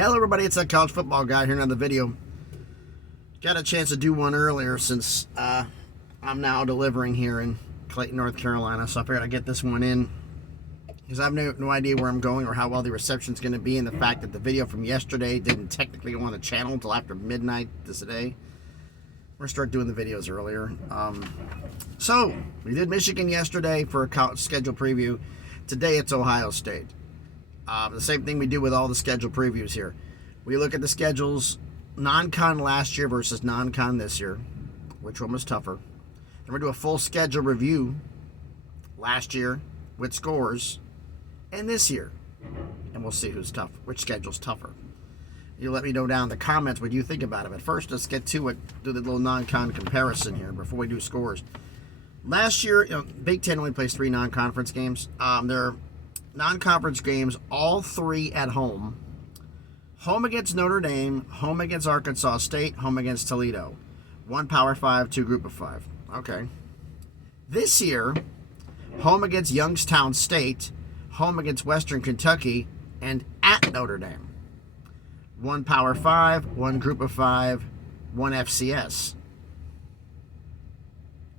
Hello everybody, it's that college football guy here. Another video. Got a chance to do one earlier since I'm now delivering here in Clayton, North Carolina, so I figured I'd get this one in because I have no idea where I'm going or how well the reception's going to be, and the fact that the video from yesterday didn't technically go on the channel until after midnight today. We're going to start doing the videos earlier. So we did Michigan yesterday for a college schedule preview. Today it's Ohio State. The same thing we do with all the schedule previews here. We look at the schedules, non-con last year versus non-con this year. Which one was tougher? Then we're going to do a full schedule review last year with scores and this year. And we'll see who's tough, which schedule's tougher. You let me know down in the comments what you think about it. But first, let's get to it, do the little non-con comparison here before we do scores. Last year, Big Ten only plays 3 non-conference games. They're non-conference games, all 3 at home. Home against Notre Dame, home against Arkansas State, home against Toledo. 1 Power 5, 2 Group of 5. Okay. This year, home against Youngstown State, home against Western Kentucky, and at Notre Dame. 1 Power 5, 1 Group of 5, 1 FCS.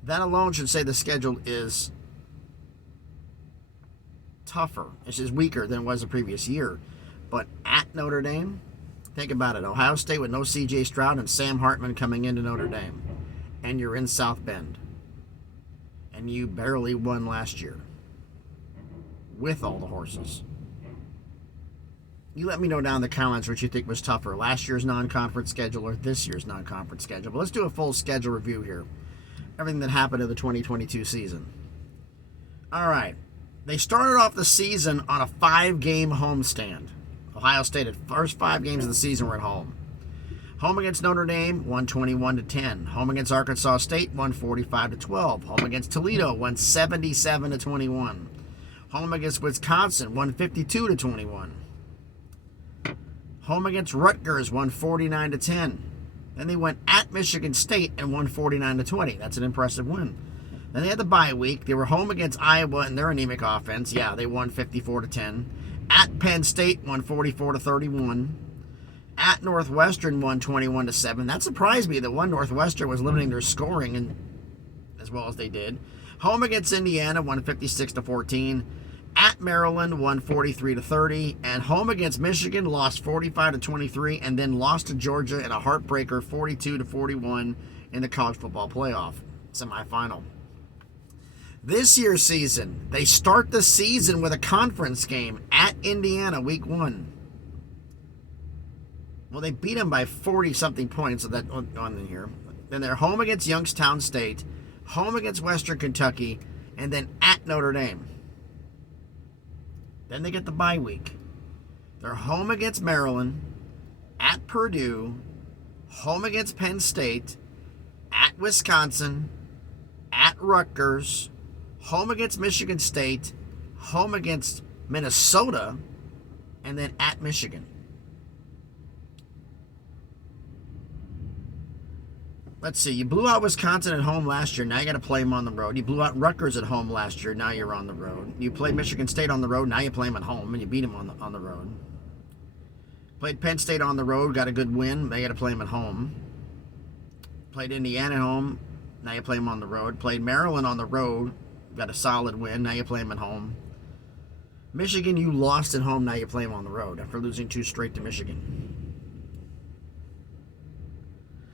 That alone should say the schedule is tougher. It's just weaker than it was the previous year. But at Notre Dame, think about it. Ohio State with no C.J. Stroud and Sam Hartman coming into Notre Dame. And you're in South Bend. And you barely won last year. With all the horses. You let me know down in the comments what you think was tougher. Last year's non-conference schedule or this year's non-conference schedule. But let's do a full schedule review here. Everything that happened in the 2022 season. All right. They started off the season on a 5-game homestand. Ohio State, at first 5 games of the season were at home. Home against Notre Dame, 121-10. Home against Arkansas State, 145-12. Home against Toledo, 177-21. Home against Wisconsin, 152-21. Home against Rutgers, 149-10. Then they went at Michigan State and won 49-20. That's an impressive win. Then they had the bye week. They were home against Iowa and their anemic offense. Yeah, they won 54-10. At Penn State, won 44-31. At Northwestern, won 21-7. That surprised me that Northwestern was limiting their scoring and as well as they did. Home against Indiana, won 56-14. At Maryland, won 43-30. And home against Michigan, lost 45-23, and then lost to Georgia in a heartbreaker, 42-41 in the College Football Playoff Semifinal. This year's season, they start the season with a conference game at Indiana, week 1. Well, they beat them by 40-something points on here. Then they're home against Youngstown State, home against Western Kentucky, and then at Notre Dame. Then they get the bye week. They're home against Maryland, at Purdue, home against Penn State, at Wisconsin, at Rutgers, home against Michigan State, home against Minnesota, and then at Michigan. Let's see. You blew out Wisconsin at home last year. Now you got to play them on the road. You blew out Rutgers at home last year. Now you're on the road. You played Michigan State on the road. Now you play them at home, and you beat them on the road. Played Penn State on the road. Got a good win. Now you got to play them at home. Played Indiana at home. Now you play them on the road. Played Maryland on the road. Got a solid win. Now you play them at home. Michigan, you lost at home. Now you play them on the road after losing 2 straight to Michigan.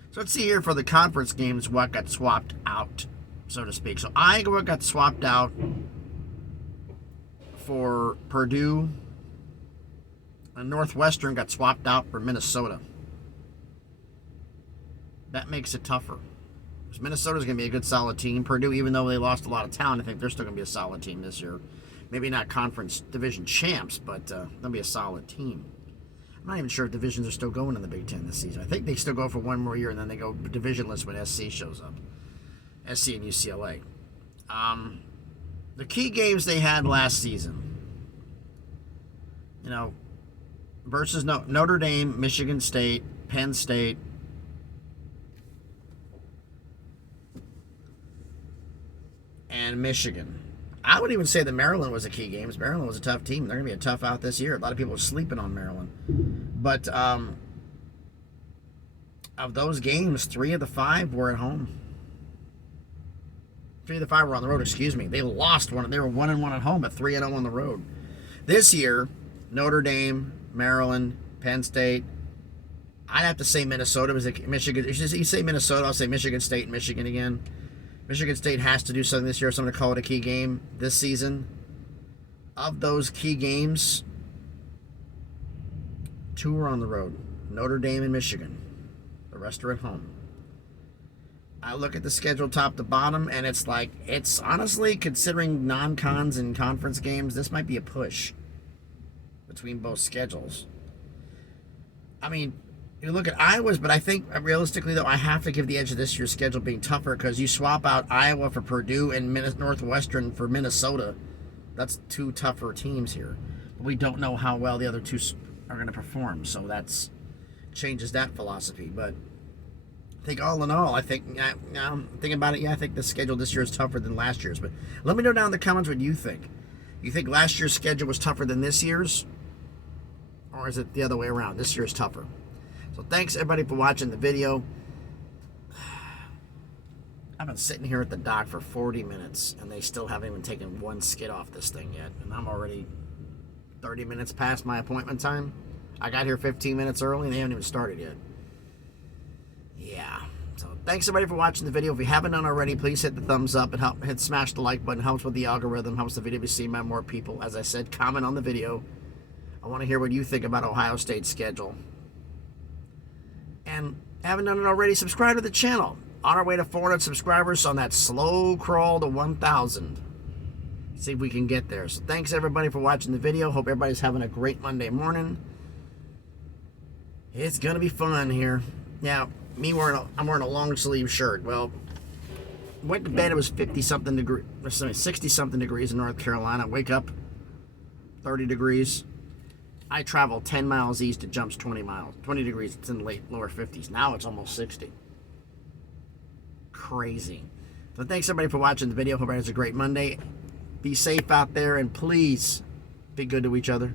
So let's see here for the conference games what got swapped out, so to speak. So Iowa got swapped out for Purdue. And Northwestern got swapped out for Minnesota. That makes it tougher. Because Minnesota's going to be a good, solid team. Purdue, even though they lost a lot of talent, I think they're still going to be a solid team this year. Maybe not conference division champs, but they'll be a solid team. I'm not even sure if divisions are still going in the Big Ten this season. I think they still go for 1 more year, and then they go divisionless when SC shows up. SC and UCLA. The key games they had last season, versus Notre Dame, Michigan State, Penn State, and Michigan. I would even say that Maryland was a key game. Maryland was a tough team. They're going to be a tough out this year. A lot of people are sleeping on Maryland. But of those games, 3 of the 5 were at home. 3 of the 5 were on the road, excuse me. They lost one. They were 1-1 at home, but 3-0 on the road. This year, Notre Dame, Maryland, Penn State. I'd have to say Minnesota. Was it Michigan? You say Minnesota, I'll say Michigan State and Michigan again. Michigan State has to do something this year, so I'm going to call it a key game this season. Of those key games, 2 were on the road. Notre Dame and Michigan. The rest are at home. I look at the schedule top to bottom, and it's honestly, considering non-cons and conference games, this might be a push between both schedules. I mean, you look at Iowa's, but I think realistically, though, I have to give the edge of this year's schedule being tougher because you swap out Iowa for Purdue and Northwestern for Minnesota. That's 2 tougher teams here. But we don't know how well the other 2 are going to perform, so that's changes that philosophy. But I think all in all, I think, thinking about it, I think the schedule this year is tougher than last year's. But let me know down in the comments what you think. You think last year's schedule was tougher than this year's? Or is it the other way around? This year's tougher. So thanks everybody for watching the video. I've been sitting here at the dock for 40 minutes and they still haven't even taken one skid off this thing yet. And I'm already 30 minutes past my appointment time. I got here 15 minutes early and they haven't even started yet. Yeah. So thanks everybody for watching the video. If you haven't done already, please hit the thumbs up and smash the like button. Helps with the algorithm, helps the video be seen by more people. As I said, comment on the video. I want to hear what you think about Ohio State's schedule. And haven't done it already, subscribe to the channel. On our way to 400 subscribers on that slow crawl to 1,000. See if we can get there. So thanks everybody for watching the video. Hope everybody's having a great Monday morning. It's gonna be fun here. Yeah, I'm wearing a long sleeve shirt. Well, went to bed, it was 50-something degrees, 60-something degrees in North Carolina. Wake up, 30 degrees. I travel 10 miles east, it jumps 20 degrees. It's in the lower 50s. Now it's almost 60. Crazy. So thanks everybody for watching the video. Hope everybody has a great Monday. Be safe out there and please be good to each other.